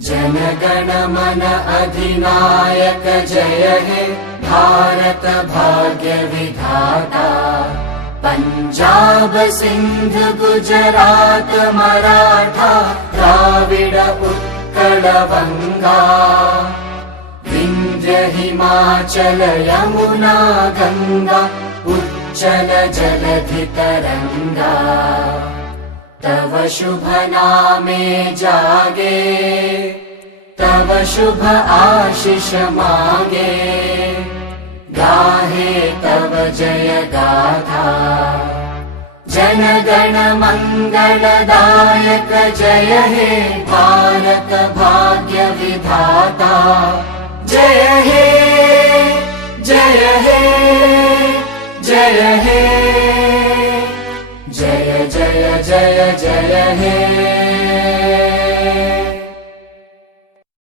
जनगण मन अधिनायक जय हे भारत भाग्य विधाता। पंजाब सिंध गुजरात मराठा द्राविड उत्कल बंगा। विंध्य हिमाचल यमुना गंगा उच्चल जलधि तरंगा। तव शुभ नामे जागे तव शुभ आशीष मांगे। गाहे तव जय गाथा जनगण मंगलदायक जय हे भारत भाग्य